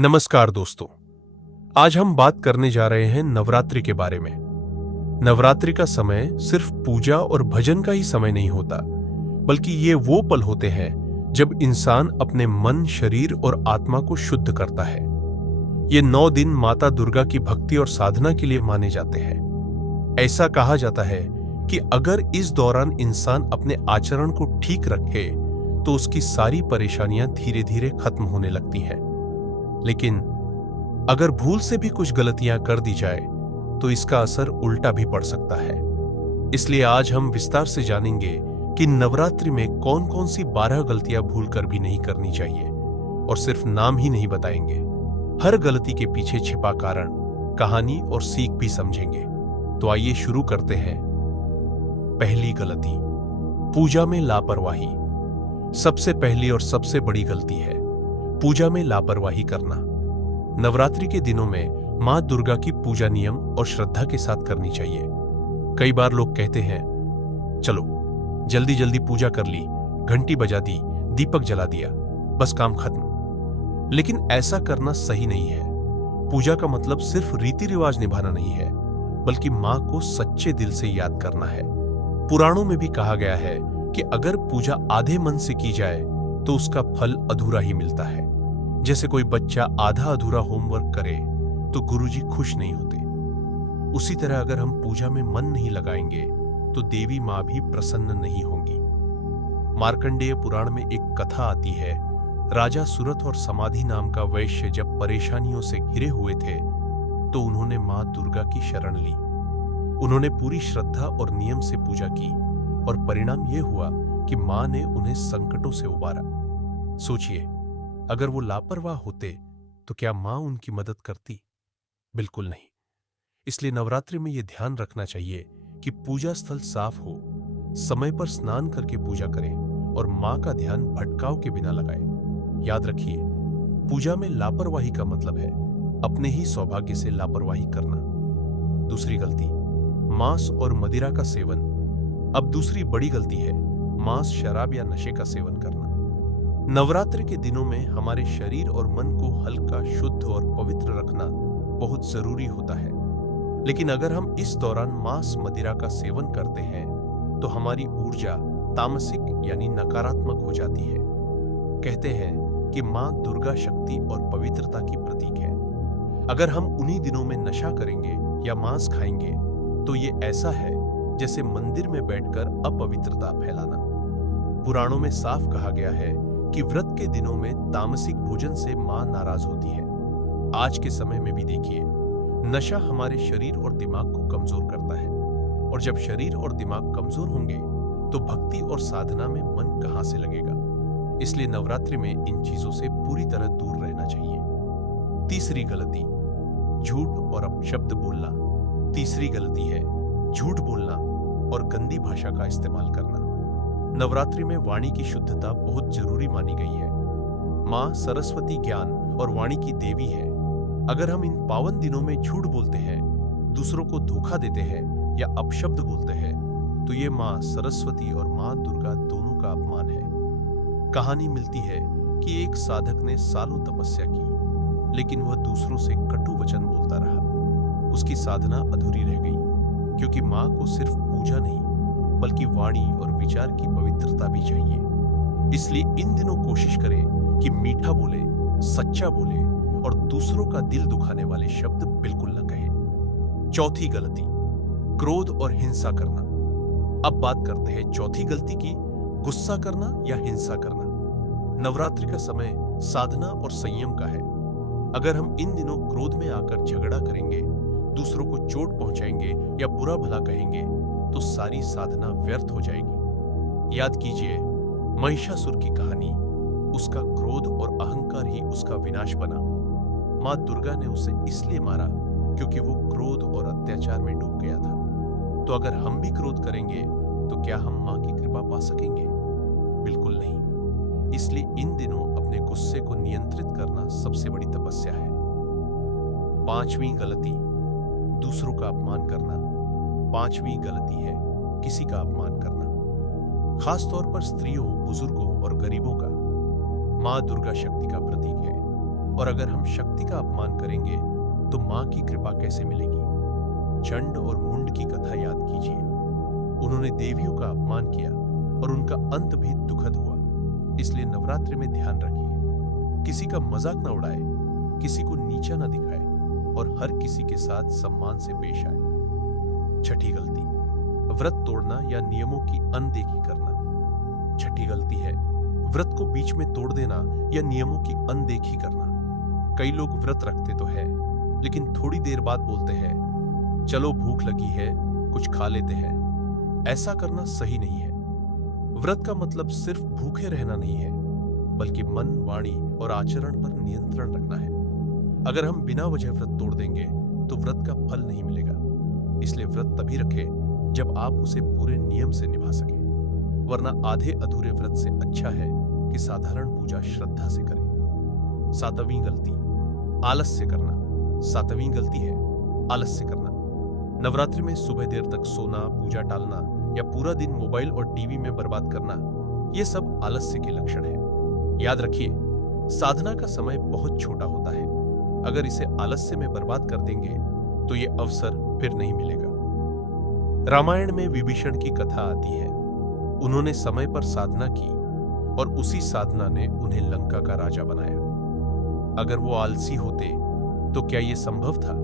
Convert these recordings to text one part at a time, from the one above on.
नमस्कार दोस्तों। आज हम बात करने जा रहे हैं नवरात्रि के बारे में। नवरात्रि का समय सिर्फ पूजा और भजन का ही समय नहीं होता, बल्कि ये वो पल होते हैं जब इंसान अपने मन, शरीर और आत्मा को शुद्ध करता है। ये 9 दिन माता दुर्गा की भक्ति और साधना के लिए माने जाते हैं। ऐसा कहा जाता है कि अगर इस दौरान इंसान अपने आचरण को ठीक रखे तो उसकी सारी परेशानियां धीरे धीरे खत्म होने लगती हैं। लेकिन अगर भूल से भी कुछ गलतियां कर दी जाए तो इसका असर उल्टा भी पड़ सकता है। इसलिए आज हम विस्तार से जानेंगे कि नवरात्रि में कौन कौन सी 12 गलतियां भूल कर भी नहीं करनी चाहिए, और सिर्फ नाम ही नहीं बताएंगे, हर गलती के पीछे छिपा कारण, कहानी और सीख भी समझेंगे। तो आइए शुरू करते हैं। पहली गलती, पूजा में लापरवाही। सबसे पहली और सबसे बड़ी गलती है पूजा में लापरवाही करना। नवरात्रि के दिनों में मां दुर्गा की पूजा नियम और श्रद्धा के साथ करनी चाहिए। कई बार लोग कहते हैं, चलो जल्दी जल्दी पूजा कर ली, घंटी बजा दी, दीपक जला दिया, बस काम खत्म। लेकिन ऐसा करना सही नहीं है। पूजा का मतलब सिर्फ रीति रिवाज निभाना नहीं है, बल्कि मां को सच्चे दिल से याद करना है। पुराणों में भी कहा गया है कि अगर पूजा आधे मन से की जाए तो उसका फल अधूरा ही मिलता है। जैसे कोई बच्चा आधा अधूरा होमवर्क करे तो गुरुजी खुश नहीं होते, उसी तरह अगर हम पूजा में मन नहीं लगाएंगे तो देवी मां भी प्रसन्न नहीं होंगी। मार्कंडेय पुराण में एक कथा आती है। राजा सुरथ और समाधि नाम का वैश्य जब परेशानियों से घिरे हुए थे तो उन्होंने मां दुर्गा की शरण ली। उन्होंने पूरी श्रद्धा और नियम से पूजा की और परिणाम यह हुआ कि मां ने उन्हें संकटों से उबारा। सोचिए, अगर वो लापरवाह होते तो क्या मां उनकी मदद करती? बिल्कुल नहीं। इसलिए नवरात्रि में यह ध्यान रखना चाहिए कि पूजा स्थल साफ हो, समय पर स्नान करके पूजा करें और मां का ध्यान भटकाव के बिना लगाएं। याद रखिए, पूजा में लापरवाही का मतलब है अपने ही सौभाग्य से लापरवाही करना। दूसरी गलती, मांस और मदिरा का सेवन। अब दूसरी बड़ी गलती है मांस, शराब या नशे का सेवन करना। नवरात्रि के दिनों में हमारे शरीर और मन को हल्का, शुद्ध और पवित्र रखना बहुत जरूरी होता है। लेकिन अगर हम इस दौरान मांस, मदिरा का सेवन करते हैं तो हमारी ऊर्जा तामसिक यानी नकारात्मक हो जाती है। कहते हैं कि मां दुर्गा शक्ति और पवित्रता की प्रतीक है। अगर हम उन्हीं दिनों में नशा करेंगे या मांस खाएंगे तो ये ऐसा है जैसे मंदिर में बैठकर अपवित्रता फैलाना। पुराणों में साफ कहा गया है कि व्रत के दिनों में तामसिक भोजन से मां नाराज होती है। आज के समय में भी देखिए, नशा हमारे शरीर और दिमाग को कमजोर करता है, और जब शरीर और दिमाग कमजोर होंगे तो भक्ति और साधना में मन कहां से लगेगा। इसलिए नवरात्रि में इन चीजों से पूरी तरह दूर रहना चाहिए। तीसरी गलती, झूठ और अपशब्द बोलना। तीसरी गलती है झूठ बोलना और गंदी भाषा का इस्तेमाल करना। नवरात्रि में वाणी की शुद्धता बहुत जरूरी मानी गई है। मां सरस्वती ज्ञान और वाणी की देवी है। अगर हम इन पावन दिनों में झूठ बोलते हैं, दूसरों को धोखा देते हैं या अपशब्द बोलते हैं तो ये मां सरस्वती और मां दुर्गा दोनों का अपमान है। कहानी मिलती है कि एक साधक ने सालों तपस्या की, लेकिन वह दूसरों से कटु वचन बोलता रहा। उसकी साधना अधूरी रह गई, क्योंकि मां को सिर्फ पूजा नहीं बल्कि वाणी और विचार की पवित्रता भी चाहिए। इसलिए इन दिनों कोशिश करें कि मीठा बोले, सच्चा बोले और दूसरों का दिल दुखाने वाले शब्द बिल्कुल न कहें। चौथी गलती, क्रोध और हिंसा करना। अब बात करते हैं चौथी गलती की, गुस्सा करना या हिंसा करना। नवरात्रि का समय साधना और संयम का है। अगर हम इन दिनों क्रोध में आकर झगड़ा करेंगे, दूसरों को चोट पहुंचाएंगे या बुरा भला कहेंगे तो सारी साधना व्यर्थ हो जाएगी। याद कीजिए महिषासुर की कहानी। उसका क्रोध और अहंकार ही उसका विनाश बना। मां दुर्गा ने उसे इसलिए मारा क्योंकि वो क्रोध और अत्याचार में डूब गया था। तो अगर हम भी क्रोध करेंगे तो क्या हम मां की कृपा पा सकेंगे? बिल्कुल नहीं। इसलिए इन दिनों अपने गुस्से को नियंत्रित करना सबसे बड़ी तपस्या है। पांचवी गलती, दूसरों का अपमान करना। पांचवी गलती है किसी का अपमान करना, खास तौर पर स्त्रियों, बुजुर्गों और गरीबों का। मां दुर्गा शक्ति का प्रतीक है और अगर हम शक्ति का अपमान करेंगे तो मां की कृपा कैसे मिलेगी? चंड और मुंड की कथा याद कीजिए। उन्होंने देवियों का अपमान किया और उनका अंत भी दुखद हुआ। इसलिए नवरात्रि में ध्यान रखिए, किसी का मजाक न उड़ाए, किसी को नीचा न दिखाए और हर किसी के साथ सम्मान से पेश आए। छठी गलती, व्रत तोड़ना या नियमों की अनदेखी करना। छठी गलती है व्रत को बीच में तोड़ देना या नियमों की अनदेखी करना। कई लोग व्रत रखते तो है, लेकिन थोड़ी देर बाद बोलते हैं चलो भूख लगी है कुछ खा लेते हैं। ऐसा करना सही नहीं है। व्रत का मतलब सिर्फ भूखे रहना नहीं है, बल्कि मन, वाणी और आचरण पर नियंत्रण रखना है। अगर हम बिना वजह व्रत तोड़ देंगे तो व्रत का फल नहीं मिलेगा। इसलिए व्रत तभी रखें जब आप उसे पूरे नियम से निभा सकें, वरना आधे अधूरे व्रत से अच्छा है कि साधारण पूजा श्रद्धा से करें। सातवीं गलती, आलस्य करना। सातवीं गलती है आलस्य करना। नवरात्रि में सुबह देर तक सोना, पूजा टालना या पूरा दिन मोबाइल और टीवी में बर्बाद करना, ये सब आलस्य के लक्षण है। याद रखिए, साधना का समय बहुत छोटा होता है। अगर इसे आलस्य में बर्बाद कर देंगे तो ये अवसर फिर नहीं मिलेगा। रामायण में विभीषण की कथा आती है। उन्होंने समय पर साधना की और उसी साधना ने उन्हें लंका का राजा बनाया। अगर वो आलसी होते तो क्या यह संभव था?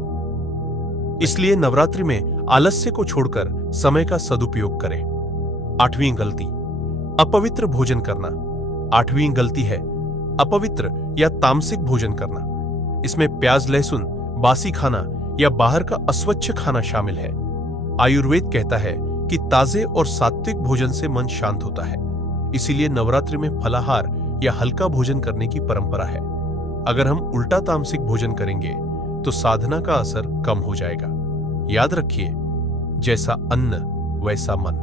इसलिए नवरात्रि में आलस्य को छोड़कर समय का सदुपयोग करें। आठवीं गलती, अपवित्र भोजन करना। आठवीं गलती है अपवित्र या तामसिक भोजन करना। इसमें प्याज, लहसुन, बासी खाना या बाहर का अस्वच्छ खाना शामिल है। आयुर्वेद कहता है कि ताजे और सात्विक भोजन से मन शांत होता है। इसीलिए नवरात्रि में फलाहार या हल्का भोजन करने की परंपरा है। अगर हम उल्टा तामसिक भोजन करेंगे तो साधना का असर कम हो जाएगा। याद रखिए, जैसा अन्न वैसा मन।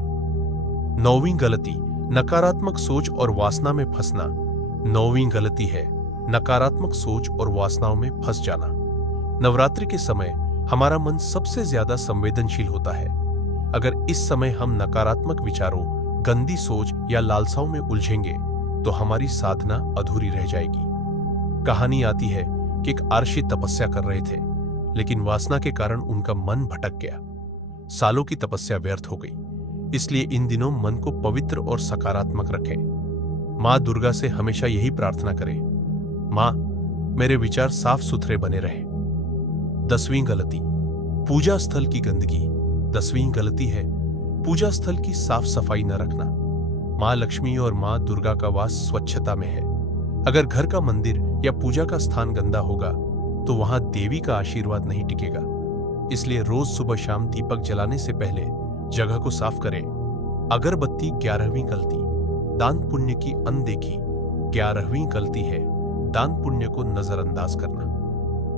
नौवीं गलती, नकारात्मक सोच और वासना में फंसना। नौवीं गलती है नकारात्मक सोच और वासनाओं में फंस जाना। नवरात्रि के समय हमारा मन सबसे ज्यादा संवेदनशील होता है। अगर इस समय हम नकारात्मक विचारों, गंदी सोच या लालसाओं में उलझेंगे तो हमारी साधना अधूरी रह जाएगी। कहानी आती है कि एक आर्षि तपस्या कर रहे थे, लेकिन वासना के कारण उनका मन भटक गया। सालों की तपस्या व्यर्थ हो गई। इसलिए इन दिनों मन को पवित्र और सकारात्मक रखें। मां दुर्गा से हमेशा यही प्रार्थना करें, मां मेरे विचार साफ सुथरे बने रहे। 10वीं गलती, पूजा स्थल की गंदगी। 10वीं गलती है पूजा स्थल की साफ सफाई न रखना। मां लक्ष्मी और मां दुर्गा का वास स्वच्छता में है। अगर घर का मंदिर या पूजा का स्थान गंदा होगा तो वहां देवी का आशीर्वाद नहीं टिकेगा। इसलिए रोज सुबह शाम दीपक जलाने से पहले जगह को साफ करें। अगरबत्ती। 11वीं गलती, दान पुण्य की अनदेखी। 11वीं गलती है दान पुण्य को नजरअंदाज करना।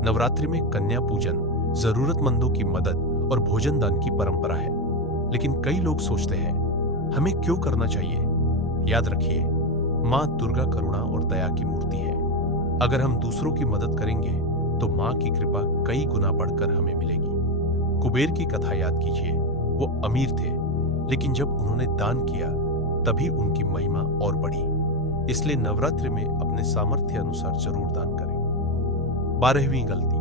नवरात्रि में कन्या पूजन, जरूरतमंदों की मदद और भोजन दान की परंपरा है, लेकिन कई लोग सोचते हैं हमें क्यों करना चाहिए। याद रखिए, मां दुर्गा करुणा और दया की मूर्ति है। अगर हम दूसरों की मदद करेंगे तो मां की कृपा कई गुना बढ़कर हमें मिलेगी। कुबेर की कथा याद कीजिए। वो अमीर थे, लेकिन जब उन्होंने दान किया तभी उनकी महिमा और बढ़ी। इसलिए नवरात्रि में अपने सामर्थ्य अनुसार जरूर दान करें। 12वीं गलती,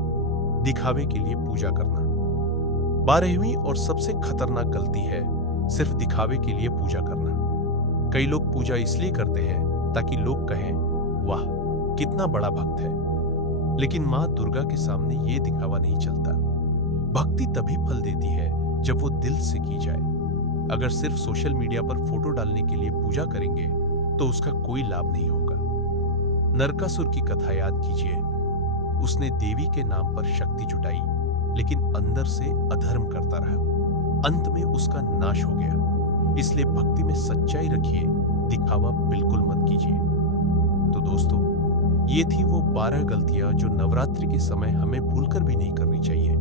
दिखावे के लिए पूजा करना। 12वीं और सबसे खतरनाक गलती है सिर्फ दिखावे के लिए पूजा करना। कई लोग पूजा इसलिए करते हैं ताकि लोग कहें वाह कितना बड़ा भक्त है, लेकिन मां दुर्गा के सामने ये दिखावा नहीं चलता। भक्ति तभी फल देती है जब वो दिल से की जाए। अगर सिर्फ सोशल मीडिया पर फोटो डालने के लिए पूजा करेंगे तो उसका कोई लाभ नहीं होगा। नरकासुर की कथा याद कीजिए। उसने देवी के नाम पर शक्ति जुटाई, लेकिन अंदर से अधर्म करता रहा। अंत में उसका नाश हो गया। इसलिए भक्ति में सच्चाई रखिए, दिखावा बिल्कुल मत कीजिए। तो दोस्तों, ये थी वो 12 गलतियां जो नवरात्रि के समय हमें भूलकर भी नहीं करनी चाहिए।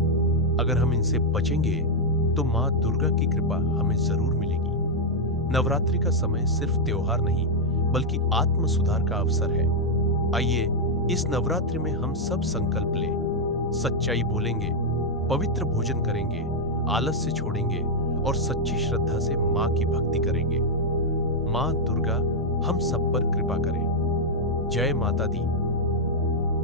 अगर हम इनसे बचेंगे तो मां दुर्गा की कृपा हमें जरूर मिलेगी। नवरात्रि का समय सिर्फ त्योहार नहीं, बल्कि आत्म सुधार का अवसर है। आइए इस नवरात्रि में हम सब संकल्प लें, सच्चाई बोलेंगे, पवित्र भोजन करेंगे, आलस्य छोड़ेंगे और सच्ची श्रद्धा से मां की भक्ति करेंगे। मां दुर्गा हम सब पर कृपा करें। जय माता दी।